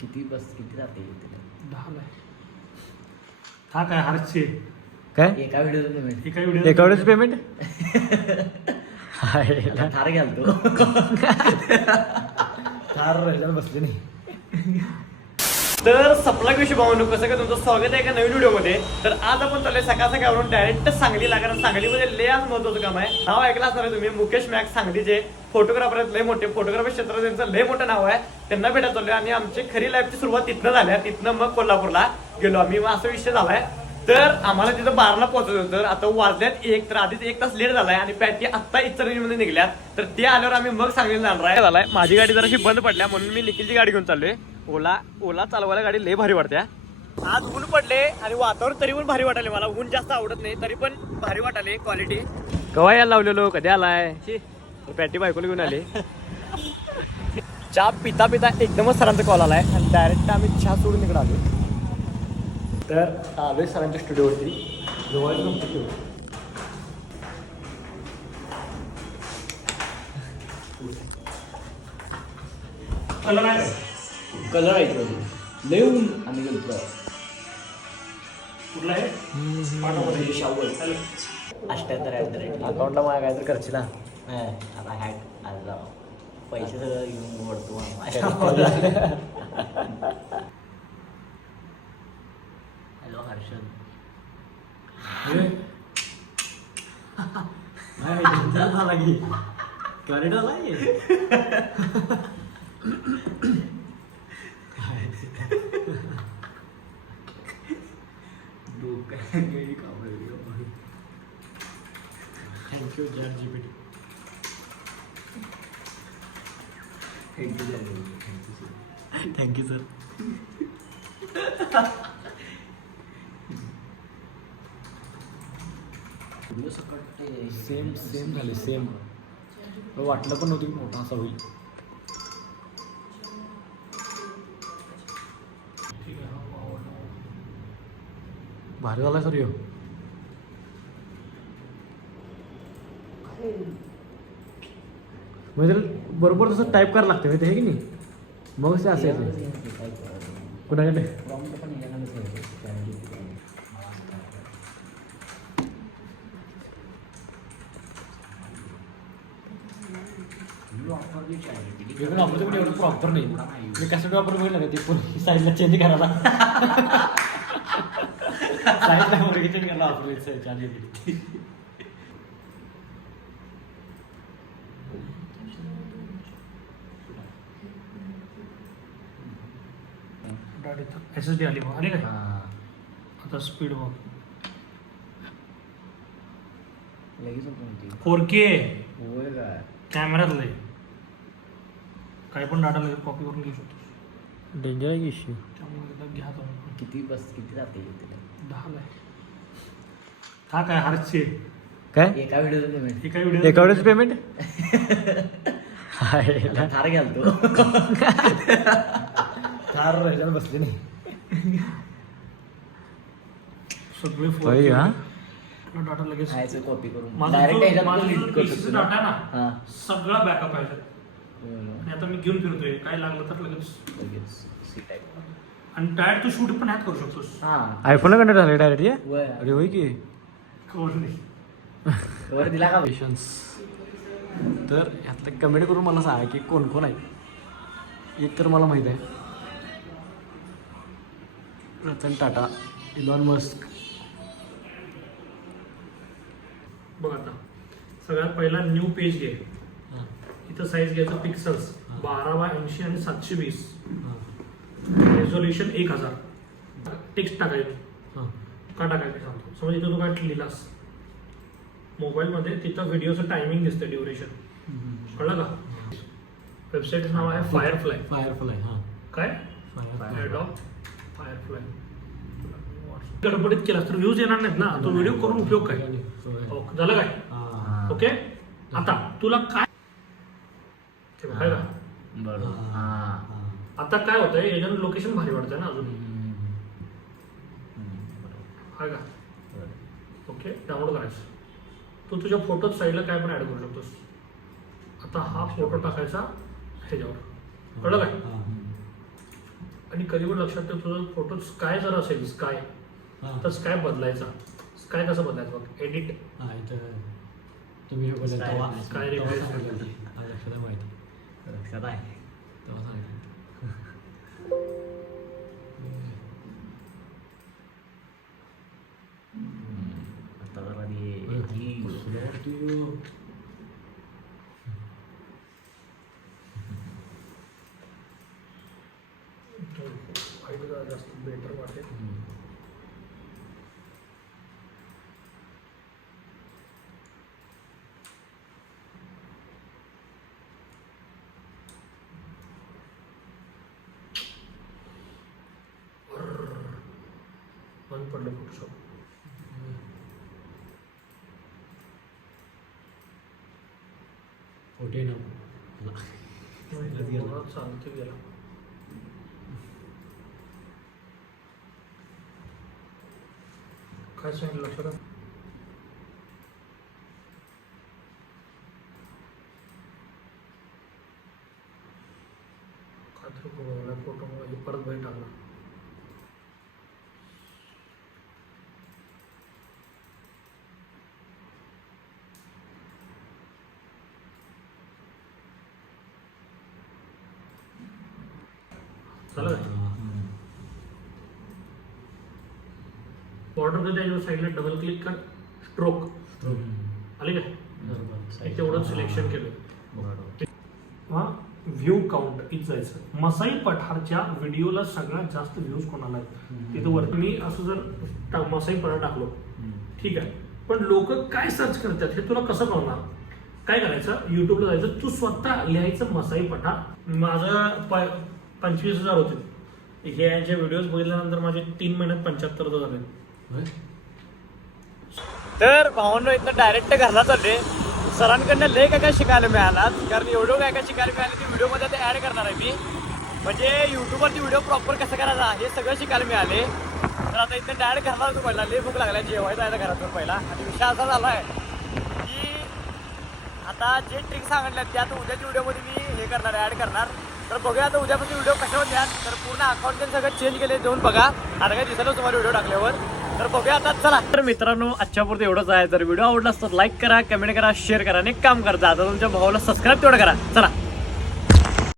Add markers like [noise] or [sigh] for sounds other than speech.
किती बस किती राहते. हा काय हर्षचे काय? एका व्हिडिओचं पेमेंट एका व्हिडिओ एकावढेच पेमेंट हाय. थार घालतो फार [laughs] ह्याच्यात बसले नाही. तर सपला विषय भाऊ कसं सगळं तुमचं स्वागत आहे एका नवीन व्हिडिओमध्ये? तर आज आपण चाललोय सकाळ सकाळवरून डायरेक्ट सांगलीला कारण सांगलीमध्ये लय आज महत्वाचं काम आहे. नाव ऐकलं असणार तुम्ही मुकेश मॅक सांगलीचे फोटोग्राफर आहेत लय मोठे. फोटोग्राफी क्षेत्रात त्यांचं लय मोठं नाव आहे. त्यांना भेटायला चाललोय आणि आमची खरी लाईफची सुरुवात तिथनं झाल्या तिथनं मग कोल्हापूरला गेलो आम्ही. मग असा विषय झालाय. तर आम्हाला तिथं बाराला पोहोचत होतं. तर आता वाजल्यात एक तर आधीच एक तास लेट झालाय आणि पॅटी आत्ता इचरणी निघल्यात. तर ते आल्यावर आम्ही मग सांगलीला जाणार आहे. झालाय. माझी गाडी जराशी बंद पडल्या म्हणून मी निखिलची गाडी घेऊन चाललोय. ओला ओला चालवायला गाडी लय भारी वाटते आज ऊन पडले आणि वातावरण तरी पण भारी वाटाले मला. ऊन जास्त आवडत नाही तरी पण भारी वाटाले क्वालिटी कवा यायला लावलेलो? कधी आलाय? पॅटी बायकोला घेऊन आले. चहा पिता पिता एकदमच सरांचा कॉल आलाय आणि डायरेक्ट आम्ही चहा सोडून इकडे आलो तर आलोय सरांच्या स्टुडिओवरती जवळ स्टुडिओ कलर आहे कलर आहे तो लय ऊन आम्ही गेलो कुठला आहे? Shower hello. अष्ट्याहत्तर at the rate अकाउंटला मला काहीतरी करशील ना आता हॅट आज. पैसे सगळं घेऊन ओढतो हॅलो [laughs] हर्षद. झाला [laughs] [laughs] की corridor thank you thank you sir same same झाले सेम वाटलं पण नव्हतं की मोठा असा होईल. भारी झाला सर यो. म्हणजे त्याला बरोबर तसं टाईप करायला लागतं माहिती आहे की नाही? मग ते असायचं. कुणाकडे? प्रॉपर नाही. मी कसं वापर बघितलं का ते पण साईडला चेंज करायला? [laughs] [laughs] साईडला चेंज करायला वापरायचं चार्ज एस एस डी आली बघ आली काय? आता स्पीड बघ. Four K? काय कॅमेरात लय. काही पण डाटा लगेच कॉपी करून घेऊ शकतो डेंजर आहे इश्यू त्यामुळे एकदा घ्या तुम्ही किती बस किती राहते दहाला आहे. हा काय हर्षचे काय? एका व्हिडिओचं पेमेंट एका व्हिडिओ एकावढेच पेमेंट हाय. थार घालतो [laughs] फार ह्याच्यात बसले नाही सगळे होय हा डाटा लगेच खायचं कॉपी करून. माझा डायरेक्ट जो- ह्याच्यात माझा जो करू शकतो डाटा आहे ना. हा. सगळा बॅकअप आहे त्यात. आणि आता मी घेऊन फिरतोय. काय लागलं तर लगेच. लगेच सी टाईप आणि डायरेक्ट तू शूट पण ह्यात करू शकतोस. हा. आयफोन कंडक्ट झाले डायरेक्ट ये वय अरे होय की. कवर नाही. वर दिला का? पेशन्स तर यातलं कमेंट करून मला सांगा की कोण कोण आहे? एक तर मला माहीत आहे. Ratan Tata Elon Musk. बघ आता सगळ्यात पहिला न्यू पेज घे. इथं साईज घ्यायचं पिक्सल्स बारा बाय ऐंशी आणि सातशे वीस. रेझोल्युशन एक हजार. टेक्स्ट टाकायचं. का टाकायचं सांगतो? समज इथं तू काय लिहिलास? मोबाईलमध्ये तिथं व्हिडिओचं टायमिंग दिसतं ड्युरेशन कळलं का? वेबसाईटचं नाव आहे फायरफ्लाय फायरफ्लाय हां. काय? फायर ॲडॉप फायरफ्लाय गडबडीत केलास तर व्ह्यूज येणार नाहीत ना. तो व्हिडिओ करून उपयोग काय? झालं काय? हां. ओके आता तुला काय हा. आता काय होतंय याच्यानं लोकेशन भारी वाटतंय ना अजून. आहे का? ओके डाउनलोड करायचं. तू तुझ्या फोटोत साईडला काय पण ऍड करू शकतोस. आता हा फोटो टाकायचा ह्याच्यावर. कळलं काय? आणि कधी पण लक्षात ठेव तुझा फोटो स्काय जर असेल स्काय तर स्काय बदलायचा. स्काय कसं बदलायचं बघ एडिट हां इथं तुम्ही हे बोलला Sky तेव्हा replace. Sky तेव्हा replace. सांगितलं. केलं. हा, लक्षात आहे माहिती लक्षात आहे. तेव्हा सांगितलं. आता जरा ते ही जरा जास्त बेटर वाटेल बंद पडलं फोटोशॉप फोटे ना गेला. चालते गेला काय सांगितलं लक्षात आहे? काय तरी बघायला फोटो हे परत बाहेर टाकला झालं काय बॉर्डर त्याच्यावर साईडला डबल क्लिक कर स्ट्रोक आले एक तेवढं सिलेक्शन केलं हा व्ह्यू काउंट इथं जायचं. मसाई पठारच्या व्हिडिओला सगळ्यात जास्त व्ह्यूज कोणाला आहेत? तिथं वर. मी असं जर मसाई पठार टाकलो. ठीक आहे. पण लोक काय सर्च करतात हे तुला कसं कळणार? काय करायचं? युट्यूबला जायचं. तू स्वतः लिहायचं मसाई पठार. माझं पंचवीस हजार होते. हे यांचे व्हिडिओज बघितल्यानंतर माझे तीन महिन्यात पंच्याहत्तर हजार झाले? तर भावांनो इथं डायरेक्ट घरला चालले सरांकडनं लय काय काय शिकायला मिळाला कारण एवढं काय काय शिकायला मिळालं की व्हिडिओमध्ये ते ॲड करणार आहे मी. म्हणजे युट्यूबवरती व्हिडिओ प्रॉपर कसा करायचा हे सगळं शिकायला मिळाले. तर आता इथं डायरेक्ट घरला तू पडला लय भूक लागला जेवायला जायला घरातून पहिला. आणि विषय असा झाला आहे की आता जे ट्रिक सांगितल्या त्या आता उद्याच्या व्हिडिओमध्ये मी हे करणार ॲड करणार. तर बघूया आता उद्यापासून व्हिडिओ कशावर द्या तर पूर्ण अकाउंट सगळं चेंज केले देऊन बघा. आता काय दिसलं तुम्हाला व्हिडिओ टाकल्यावर. तर बघूया आता चला. तर मित्रांनो आजच्या एवढंच आहे. जर व्हिडिओ आवडला तर लाईक करा कमेंट करा शेअर करा आणि एक काम करता आता तुमच्या भावाला सबस्क्राईब तेवढं करा. चला.